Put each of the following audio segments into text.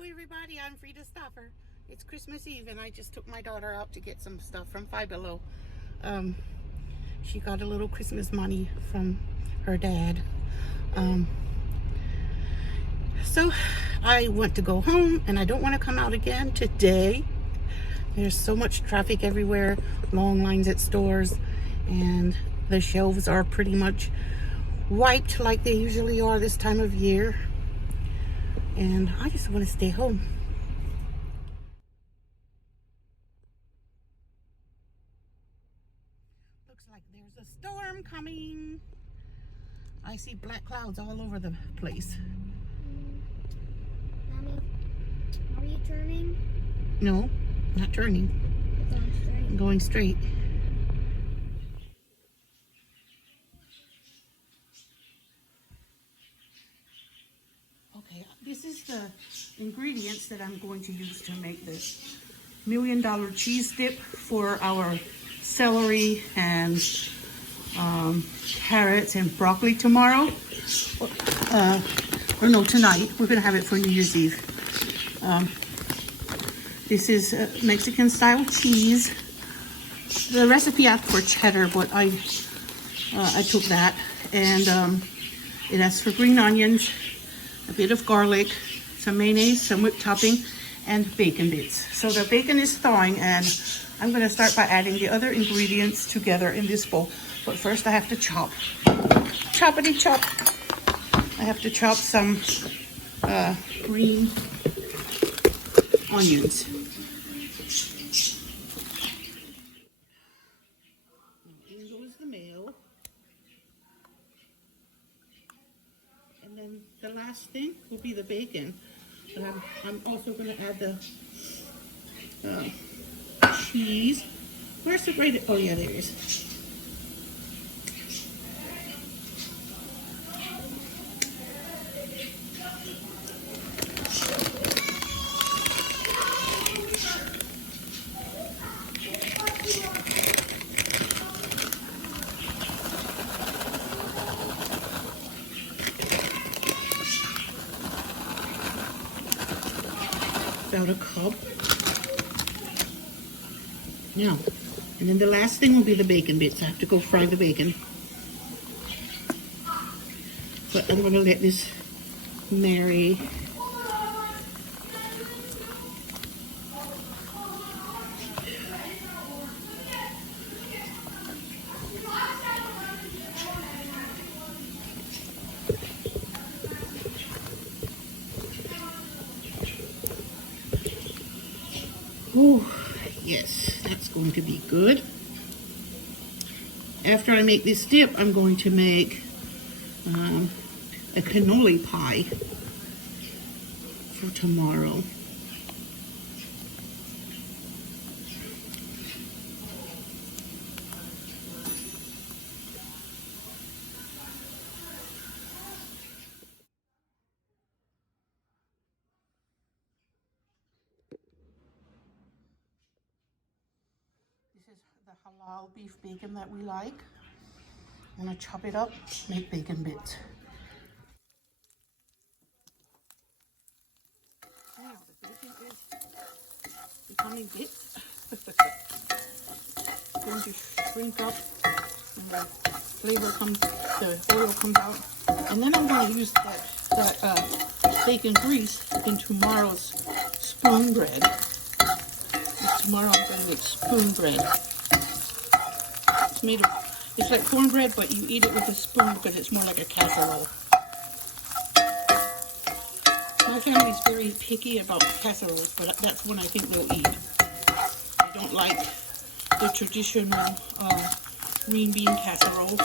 Hello everybody, I'm Frida Stoffer. It's Christmas Eve and I just took my daughter out to get some stuff from Five Below. She got a little Christmas money from her dad. So I want to go home and I don't want to come out again today. There's so much traffic everywhere, long lines at stores, and the shelves are pretty much wiped like they usually are this time of year. And I just want to stay home. Looks like there's a storm coming. I see black clouds all over the place. Mommy, are you turning? No, not turning. I'm going straight. Okay, this is the ingredients that I'm going to use to make this $1 million cheese dip for our celery and carrots and broccoli tomorrow. Or no, tonight. We're going to have it for New Year's Eve. This is Mexican style cheese. The recipe asked for cheddar, but I took that. And it asks for green onions, a bit of garlic, some mayonnaise, some whipped topping, and bacon bits. So the bacon is thawing, and I'm going to start by adding the other ingredients together in this bowl. But first I have to chop. Choppity chop. I have to chop some green onions. In goes the mayo. And then the last thing will be the bacon. But I'm also going to add the cheese. Where's the grated? Oh yeah, there it is. About a cup. Now, and then the last thing will be the bacon bits. I have to go fry the bacon. But I'm going to let this marry. Oh, yes, that's going to be good. After I make this dip, I'm going to make a cannoli pie for tomorrow. This is the halal beef bacon that we like. I'm going to chop it up, make bacon bits. Now the bacon is becoming bits. It's going to shrink up and the flavor comes, the oil comes out. And then I'm going to use that bacon grease in tomorrow's spoon bread. Tomorrow I'm going to make spoon bread. It's like cornbread, but you eat it with a spoon because it's more like a casserole. My family's very picky about casseroles, but that's one I think they'll eat. They don't like the traditional green bean casserole.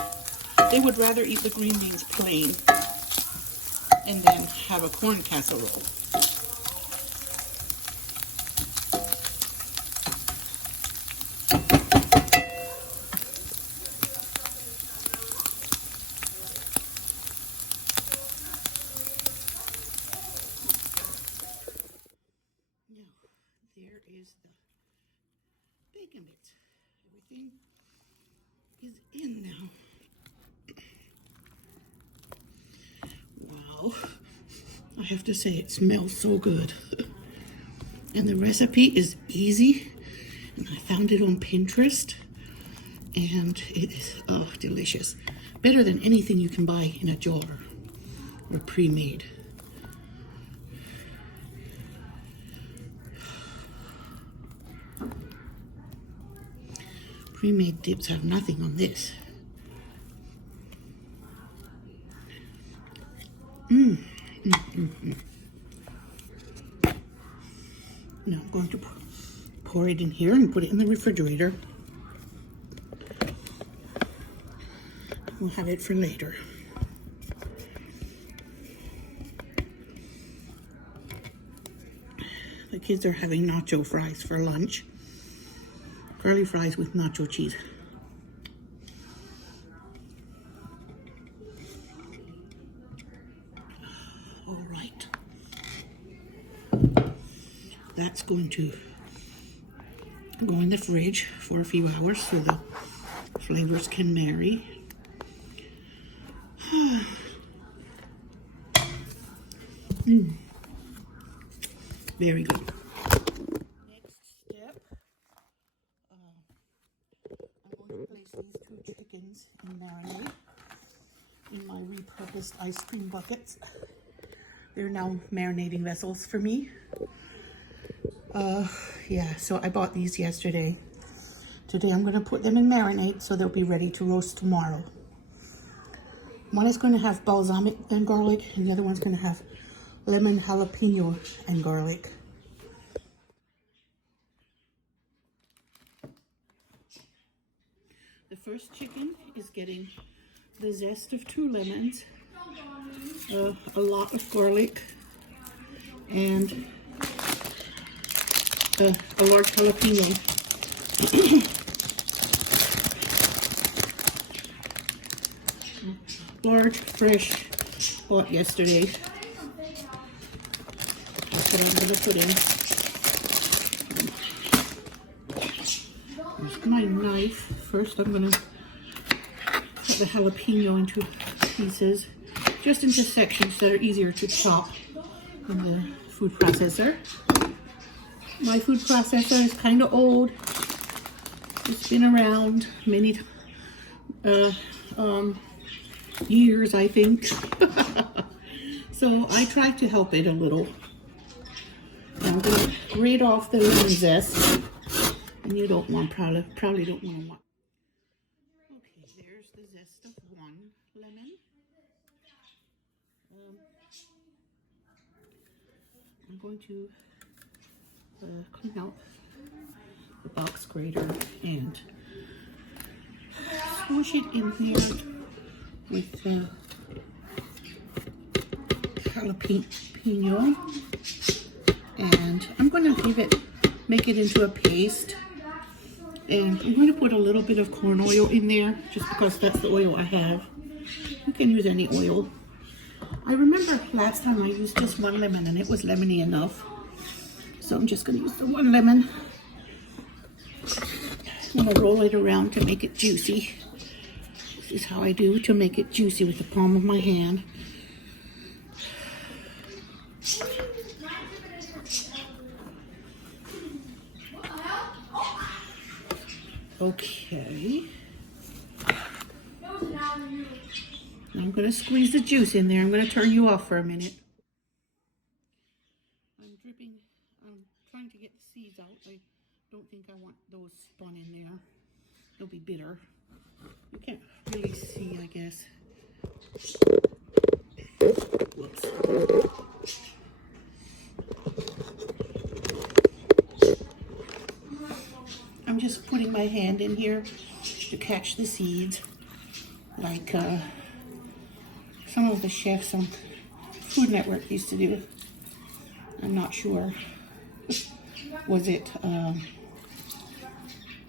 They would rather eat the green beans plain and then have a corn casserole. There is the bacon bits. Everything is in now. Wow. I have to say, it smells so good. And the recipe is easy. And I found it on Pinterest. And it is, oh, delicious. Better than anything you can buy in a jar or pre-made. Pre-made dips have nothing on this. Now I'm going to pour it in here and put it in the refrigerator. We'll have it for later. The kids are having nacho fries for lunch. Curly fries with nacho cheese. All right. That's going to go in the fridge for a few hours so the flavors can marry. Very good. Next step, I'm going to place these 2 chickens in marinade in my repurposed ice cream buckets. They're now marinating vessels for me. Yeah, so I bought these yesterday. Today I'm going to put them in marinade so they'll be ready to roast tomorrow. One is going to have balsamic and garlic, and the other one's going to have lemon, jalapeno, and garlic. The first chicken is getting the zest of 2 lemons, a lot of garlic, and a large jalapeno. Large, fresh, bought yesterday. That's what I'm going to put in. Here's my knife. First I'm going to cut the jalapeno into pieces, just into sections that are easier to chop in the food processor. My food processor is kind of old. It's been around many years, I think. So I tried to help it a little. I'm going to grate off the lemon zest, and you don't want, probably don't want to want. Okay, there's the zest of 1 lemon. I'm going to clean out the box grater and squish it in here with jalapeno, and I'm going to make it into a paste, and I'm going to put a little bit of corn oil in there just because that's the oil I have. You can use any oil. I remember last time I used just 1 lemon and it was lemony enough, so I'm just going to use the 1 lemon. I'm going to roll it around to make it juicy. This is how I do to make it juicy with the palm of my hand. Okay. I'm going to squeeze the juice in there. I'm going to turn you off for a minute. I'm trying to get the seeds out. I don't think I want those spun in there. They'll be bitter. You can't really see, I guess. Whoops. I'm just putting my hand in here to catch the seeds, like some of the chefs on Food Network used to do. I'm not sure. Was it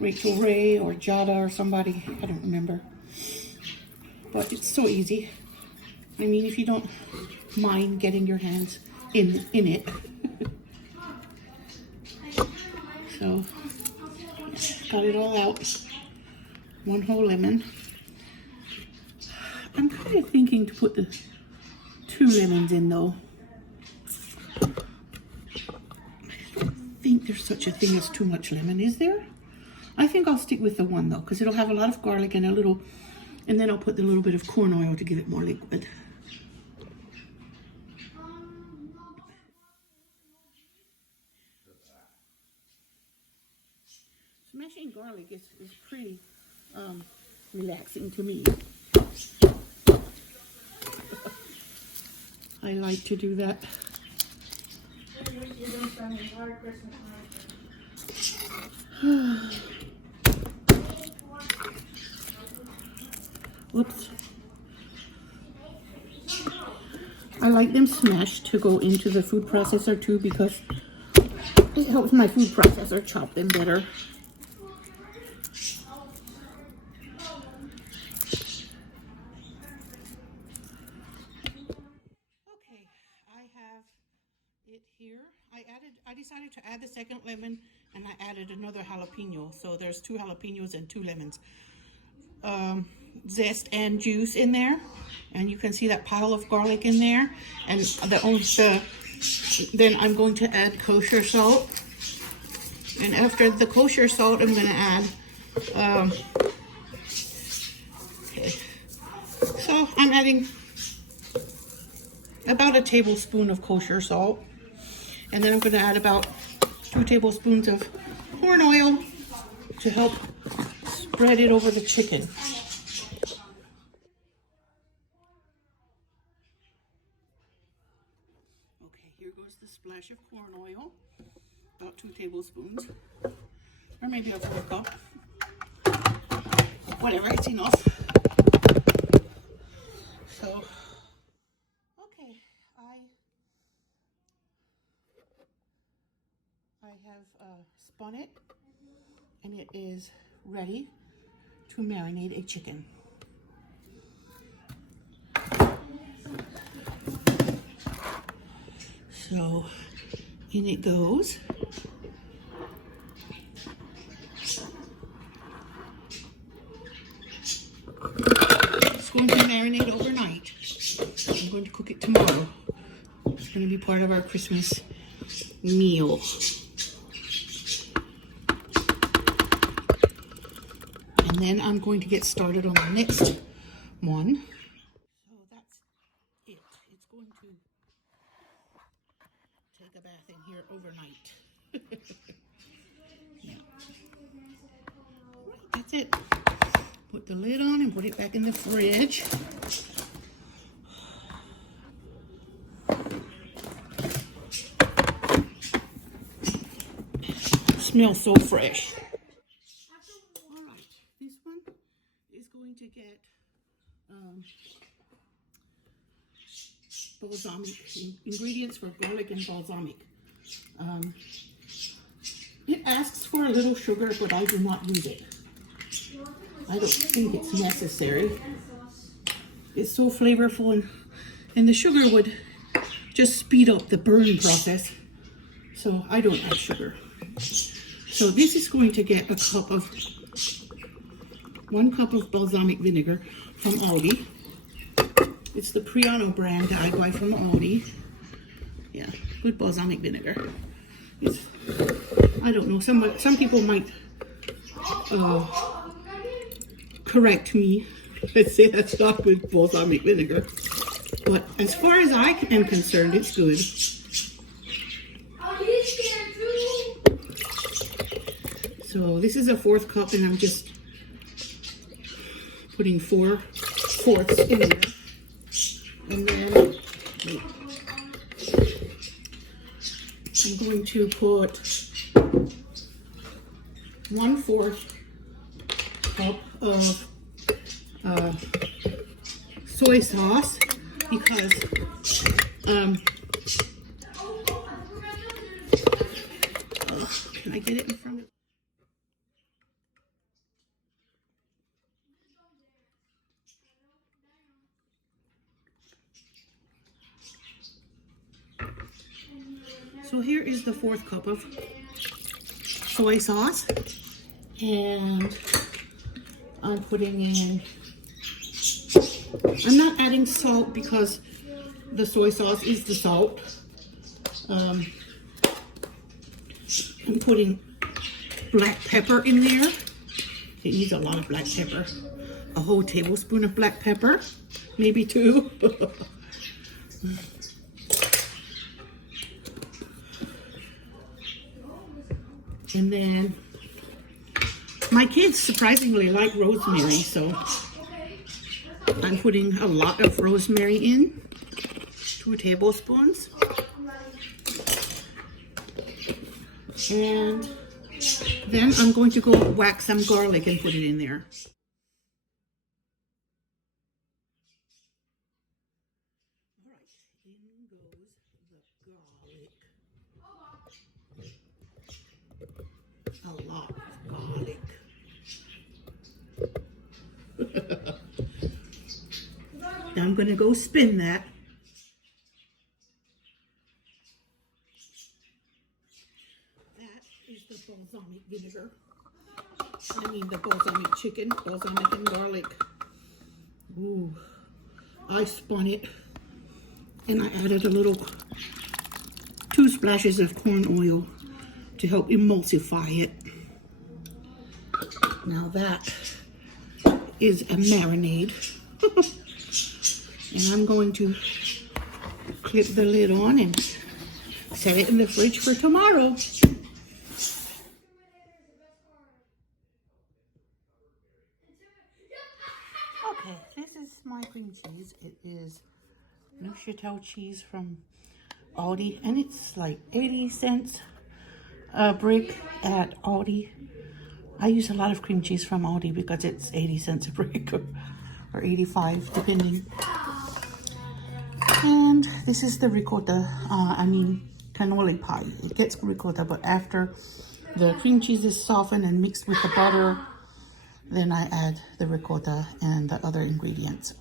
Rachel Ray or Jada or somebody? I don't remember. But it's so easy. I mean, if you don't mind getting your hands in it. So, got it all out. 1 whole lemon. I'm kind of thinking to put the 2 lemons in though. I think there's such a thing as too much lemon, is there? I think I'll stick with the one though, because it'll have a lot of garlic and and then I'll put the little bit of corn oil to give it more liquid. Smashing garlic is pretty relaxing to me. I like to do that. Whoops. I like them smashed to go into the food processor too, because it helps my food processor chop them better. Okay, I have it here. I decided to add the second lemon, and I added another jalapeno. So there's 2 jalapenos and 2 lemons. Zest and juice in there, and you can see that pile of garlic in there. And then I'm going to add kosher salt, and after the kosher salt, I'm going to add. Okay, so I'm adding about a tablespoon of kosher salt, and then I'm going to add about 2 tablespoons of corn oil to help spread it over the chicken. Okay, here goes the splash of corn oil, about 2 tablespoons, or maybe a 4 cup. Whatever, it's enough. So, okay, I have spun it, and it is ready to marinate a chicken. So in it goes. It's going to marinate overnight. I'm going to cook it tomorrow. It's going to be part of our Christmas meal. And then I'm going to get started on the next one. So that's it. It's going to take a bath in here overnight. Yeah. Right, that's it. Put the lid on and put it back in the fridge. Smells so fresh. To get balsamic ingredients for garlic and balsamic. It asks for a little sugar, but I do not use it. I don't think it's necessary. It's so flavorful, and the sugar would just speed up the burn process, so I don't add sugar. So this is going to get a 1 cup of balsamic vinegar from Aldi. It's the Priano brand that I buy from Aldi. Yeah, good balsamic vinegar. I don't know, some people might correct me. Let's say that's not good balsamic vinegar. But as far as I am concerned, it's good. So this is a 4th cup, and I'm just putting 4/4 in there, and then I'm going to put 1/4 cup of soy sauce, because can I get it in front of? So here is the 4th cup of soy sauce, and I'm putting in, I'm not adding salt because the soy sauce is the salt. I'm putting black pepper in there. It needs a lot of black pepper. A whole tablespoon of black pepper, maybe 2. And then my kids surprisingly like rosemary, so I'm putting a lot of rosemary in, 2 tablespoons. And then I'm going to go whack some garlic and put it in there. All right, in goes the garlic. A lot of garlic. Now I'm going to go spin that. That is the balsamic vinegar. I mean the balsamic chicken, balsamic and garlic. Ooh, I spun it and I added a little 2 splashes of corn oil to help emulsify it. Now that is a marinade. And I'm going to clip the lid on and set it in the fridge for tomorrow. Okay, this is my cream cheese. It is Neuchâtel cheese from Aldi, and it's like 80 cents a brick at Aldi. I use a lot of cream cheese from Aldi because it's 80 cents a brick or 85 depending. And this is the ricotta, cannoli pie. It gets ricotta, but after the cream cheese is softened and mixed with the butter, then I add the ricotta and the other ingredients.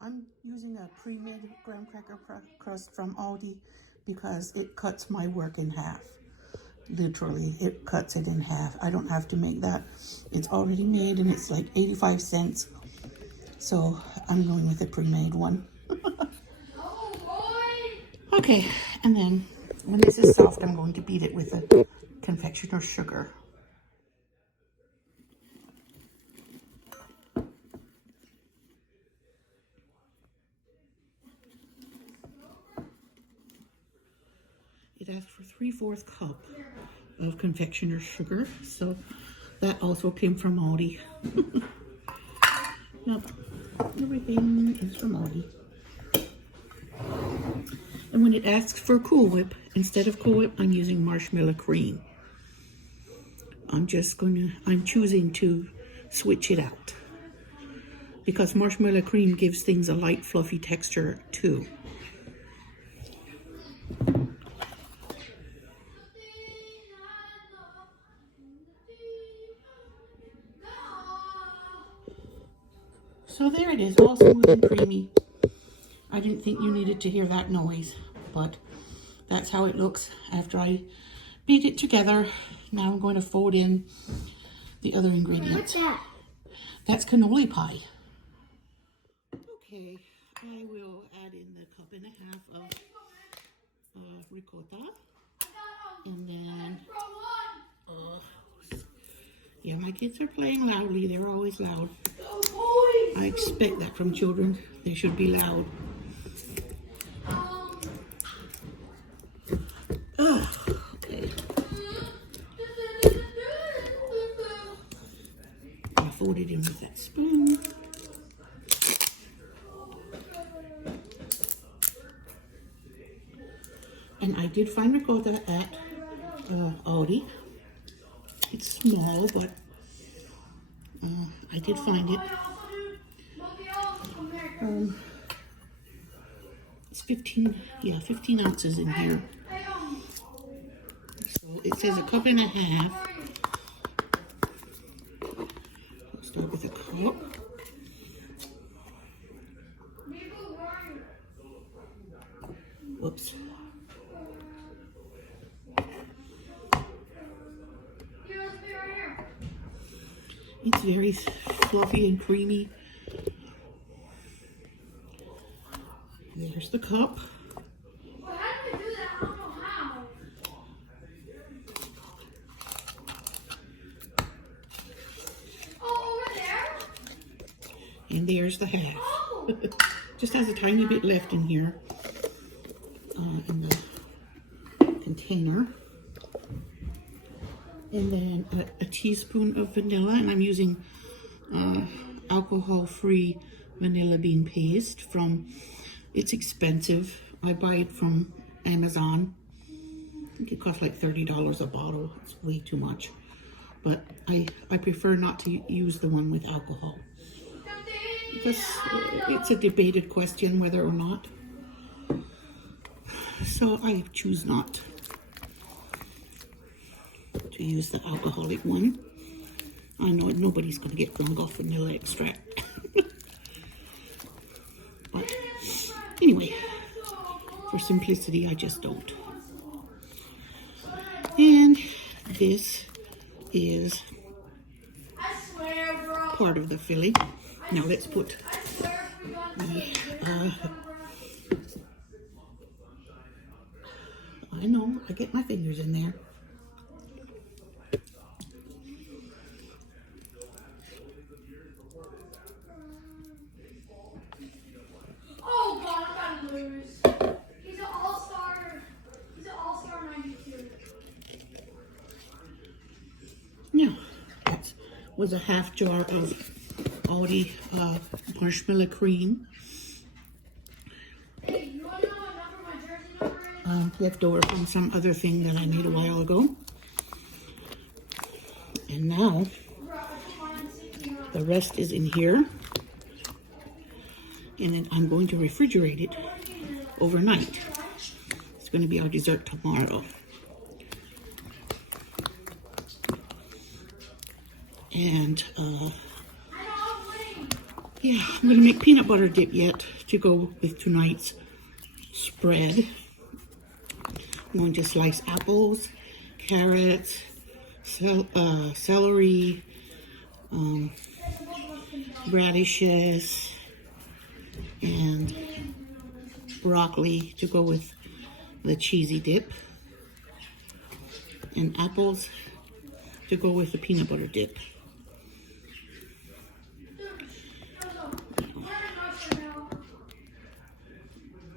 I'm using a pre-made graham cracker crust from Aldi because it cuts my work in half. Literally, it cuts it in half. I don't have to make that. It's already made and it's like 85 cents. So I'm going with a pre-made one. Okay, and then when this is soft, I'm going to beat it with a confectioner's sugar. It asks for 3/4 cup of confectioner's sugar, so that also came from Aldi. Yep, everything is from Aldi. And when it asks for Cool Whip, instead of Cool Whip, I'm using marshmallow cream. I'm choosing to switch it out because marshmallow cream gives things a light, fluffy texture too. So there it is, all smooth and creamy. I didn't think you needed to hear that noise, but that's how it looks after I beat it together. Now I'm going to fold in the other ingredients. What's that? That's cannoli pie. Okay, I will add in the 1.5 cups of ricotta. And then, yeah, my kids are playing loudly. They're always loud. I expect that from children. They should be loud. Okay. I fold it in with that spoon. And I did find ricotta at Aldi. It's small, but I did find it. It's 15 ounces in here. So it says 1.5 cups. I'll start with a cup. Whoops. It's very fluffy and creamy. There. There's the cup. Well, how do we do that? I don't know how. Oh, over there? And there's the half. Oh! Just has a tiny bit left in here, in the container. And then a teaspoon of vanilla, and I'm using alcohol-free vanilla bean paste from, it's expensive. I buy it from Amazon. I think it costs like $30 a bottle. It's way too much. But I prefer not to use the one with alcohol, because it's a debated question whether or not. So I choose not to use the alcoholic one. I know nobody's going to get drunk off vanilla extract. But anyway, for simplicity, I just don't. And this is part of the filling. Now let's put I know, I get my fingers in there. Oh, God, I'm gonna lose. He's an all-star. He's an all-star 92. Now, that was a half jar of Aldi marshmallow cream. Hey, you wanna know what number my jersey number is? Left over from some other thing that I made a while ago. And now, the rest is in here. And then I'm going to refrigerate it overnight. It's going to be our dessert tomorrow. And, yeah, I'm going to make peanut butter dip yet to go with tonight's spread. I'm going to slice apples, carrots, celery, radishes, and broccoli to go with the cheesy dip, and apples to go with the peanut butter dip.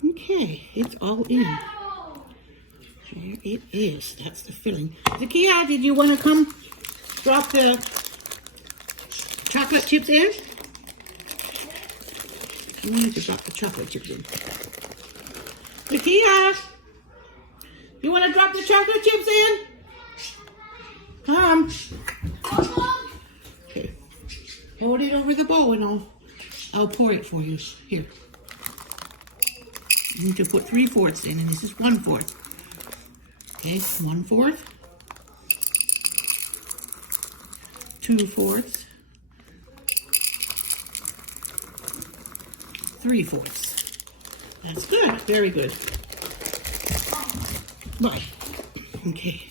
Okay, it's all in. There it is. That's the filling. Zakia, did you want to come drop the chocolate chips in? I wanted to drop the chocolate chips in. Zakia, you want to drop the chocolate chips in? Come. Okay. Hold it over the bowl and I'll pour it for you. Here. You need to put 3/4 in, and this is 1/4. Okay, 1/4, 2/4, 3/4. That's good. Very good. Right. Okay.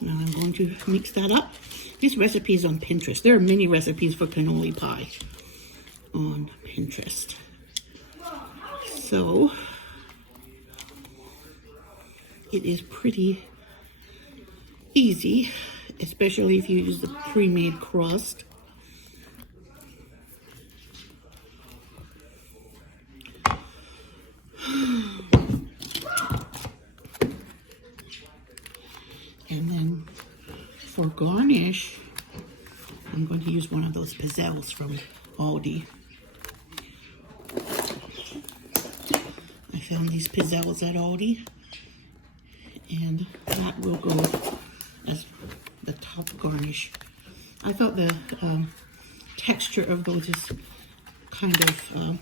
Now I'm going to mix that up. This recipe is on Pinterest. There are many recipes for cannoli pie on Pinterest. So it is pretty easy, especially if you use the pre-made crust. And then for garnish, I'm going to use one of those pizzelles from Aldi. I found these pizzelles at Aldi, and that will go as the top garnish. I thought the texture of those is kind of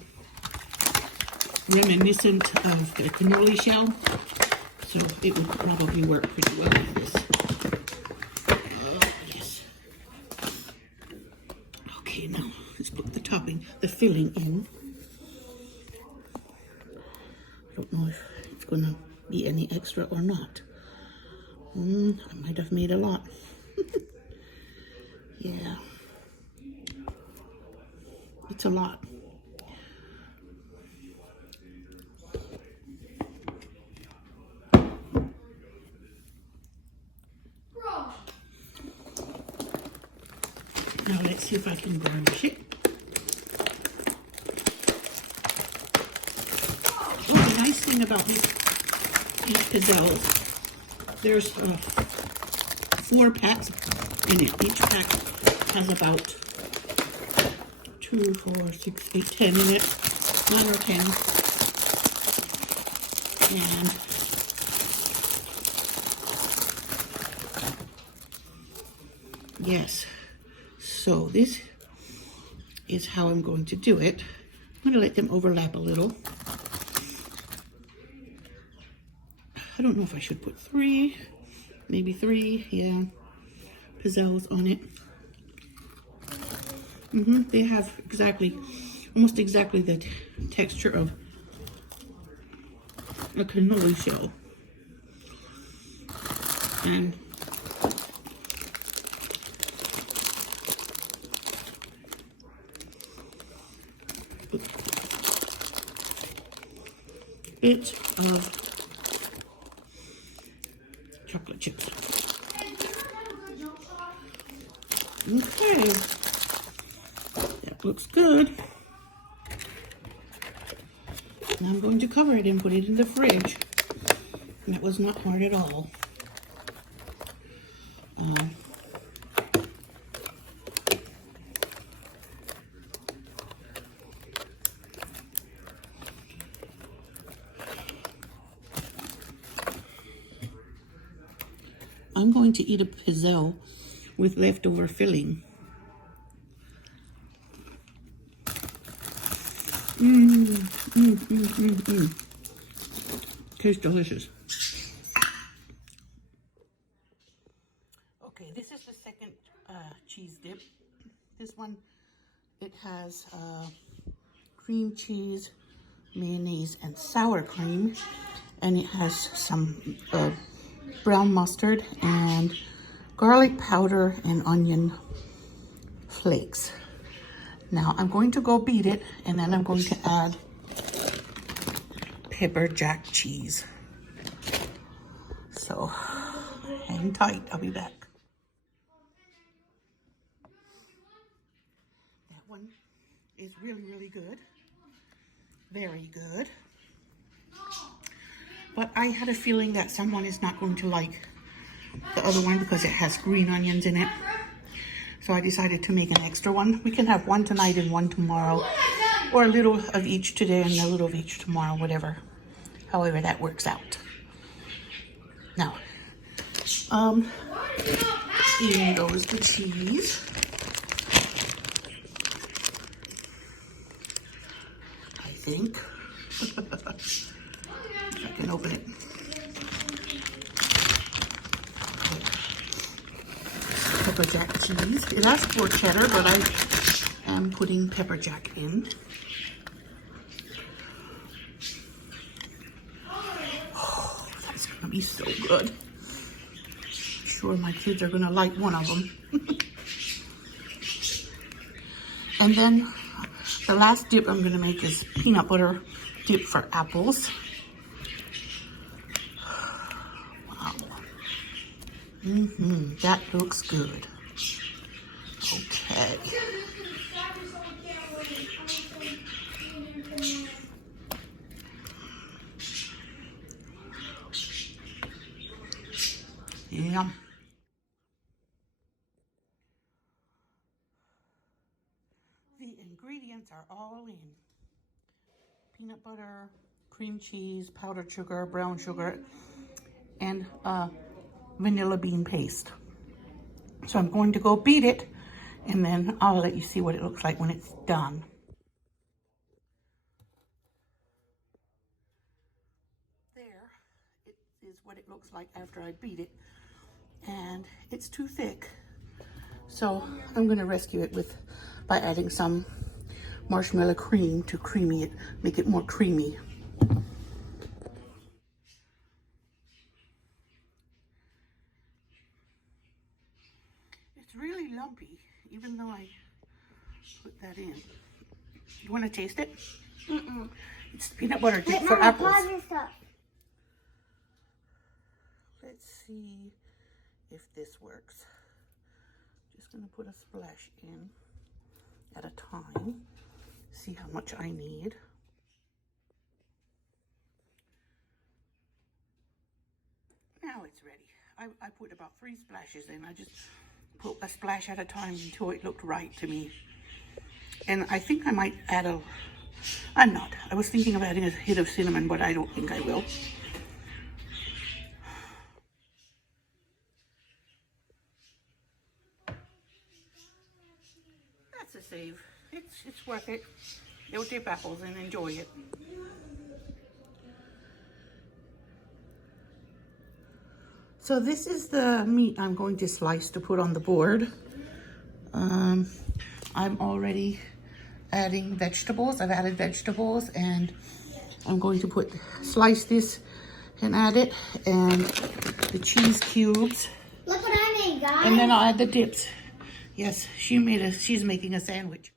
reminiscent of the cannoli shell, so it would probably work pretty well with this. Yes. Okay, now let's put the topping, the filling in. I don't know if it's gonna be any extra or not. I might have made a lot. Yeah, it's a lot. Now let's see if I can garnish it. Oh, the nice thing about these pizzelles, there's 4 packs in it. Each pack has about 2, 4, 6, 8, 10 in it. 9 or 10. And yes, so this is how I'm going to do it. I'm going to let them overlap a little. I don't know if I should put 3, maybe 3, yeah, pizzelles on it. They have almost exactly the texture of a cannoli shell. And bit of chocolate chips. Okay, that looks good. Now I'm going to cover it and put it in the fridge. And that was not hard at all. I'm going to eat a pizzelle with leftover filling. Tastes delicious. Okay, this is the second cheese dip. This one, it has cream cheese, mayonnaise, and sour cream. And it has some brown mustard and garlic powder and onion flakes. Now I'm going to go beat it, and then I'm going to add pepper jack cheese. So hang tight, I'll be back. That one is really, really good. Very good. But I had a feeling that someone is not going to like the other one because it has green onions in it. So I decided to make an extra one. We can have one tonight and one tomorrow, or a little of each today and a little of each tomorrow, whatever. However that works out. Now, in goes the cheese. I think. If I can open it. Pepper jack cheese. It has 4 cheddar, but I am putting pepper jack in. Oh, that's gonna be so good. I'm sure my kids are gonna like one of them. And then the last dip I'm gonna make is peanut butter dip for apples. Wow. That looks good. Okay. Yeah. The ingredients are all in. Peanut butter, cream cheese, powdered sugar, brown sugar, and vanilla bean paste. So I'm going to go beat it, and then I'll let you see what it looks like when it's done. There, it is what it looks like after I beat it. And it's too thick. So I'm gonna rescue it by adding some marshmallow cream to creamy it, make it more creamy. It's really lumpy, even though I put that in. You want to taste it? It's peanut butter dip for apples. Let's see if this works. Just gonna put a splash in at a time. See how much I need. Now it's ready. I put about 3 splashes in. I just put a splash at a time until it looked right to me. And I think I might add I'm not. I was thinking of adding a hit of cinnamon, but I don't think I will. That's a save. It's worth it. They'll dip apples and enjoy it. So this is the meat I'm going to slice to put on the board. I'm already adding vegetables. I've added vegetables, and I'm going to slice this and add it, and the cheese cubes. Look what I made, guys. And then I'll add the dips. Yes, she's making a sandwich.